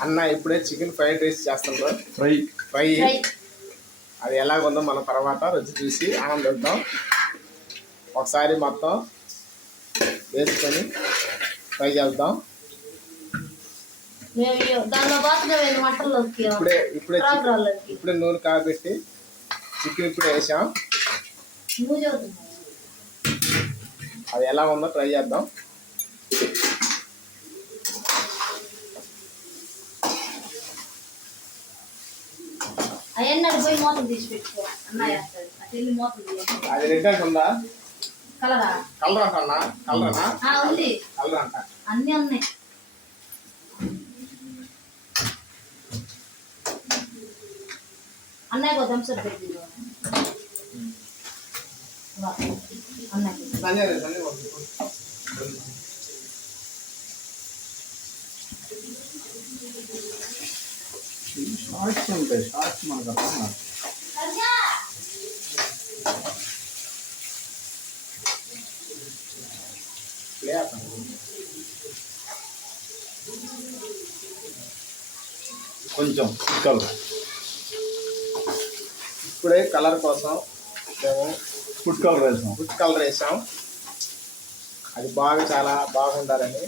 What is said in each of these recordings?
అన్న ఇప్పుడే chicken fried rice చేస్తుండ్రు. ఫ్రై అది ఎలాగుందో మనం తర్వాత రుచి చూసి ఆనందిద్దాం. ఒకసారి మొత్తం వేసుకొని ఫ్రై చేద్దాం. ఇప్పుడే నూనె కాబట్టి చికెన్ ఇప్పుడే వేసాం. అది ఎలా ఉందో ట్రై చేద్దాం. అది రెడ్ అంటుందా? కలర్ అంటన్నా? కలర్ అంట అన్నీ ఉన్నాయి. అన్నయ్య కొంచెం సేపు పెట్టి షార్ట్స్ ఉంటాయి. షార్ట్స్ మనకు అర్థం. కొంచెం ఇప్పుడే కలర్ కోసం మేము ఫుడ్ కలర్ వేసాం. అది బాగా చాలా బాగుండాలని.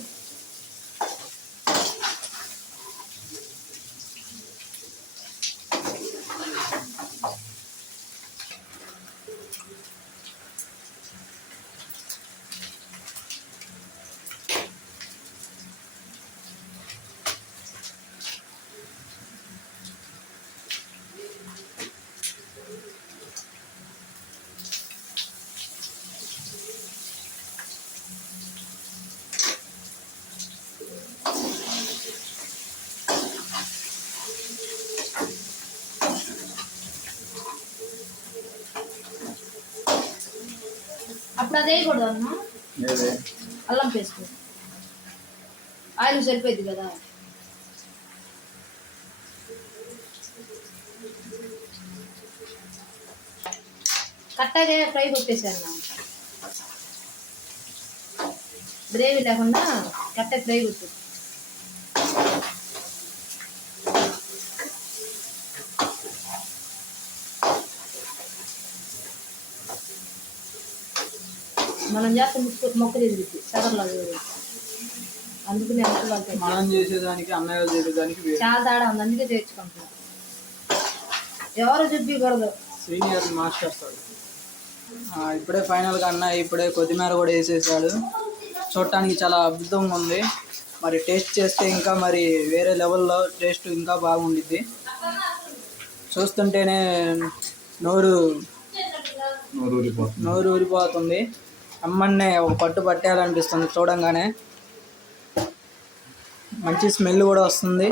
అప్పుడు అదే కూడా అన్న అల్లం పేస్ట్ ఆయిల్ సరిపోయింది కదా. కట్టగా ఫ్రై కొట్టేసాను. గ్రేవీ లేకుండా కట్ట ఫ్రై కొట్టు. మనం చేస్తే మొక్కలు ఎదుగుతుంది సగర్లాగా. అందుకని మనం చేసేదానికి అన్నయ్య చేసేదానికి చాలా తేడా ఉంది. అందుకే తెచ్చుకుంటున్నాం. ఎవరు చూపించకూడదు. Senior masters. ఇప్పుడే ఫైనల్గా అన్నయ్య ఇప్పుడే కొత్తిమీర కూడా వేసేసాడు. చూడటానికి చాలా అద్భుతంగా ఉంది. మరి టేస్ట్ చేస్తే ఇంకా మరి వేరే లెవెల్లో టేస్ట్ ఇంకా బాగుండిద్ది. చూస్తుంటేనే నోరు ఊరిపోతుంది. అమ్మన్నే ఒక పట్టు పట్టేయాలనిపిస్తుంది చూడంగానే. మంచి స్మెల్ కూడా వస్తుంది.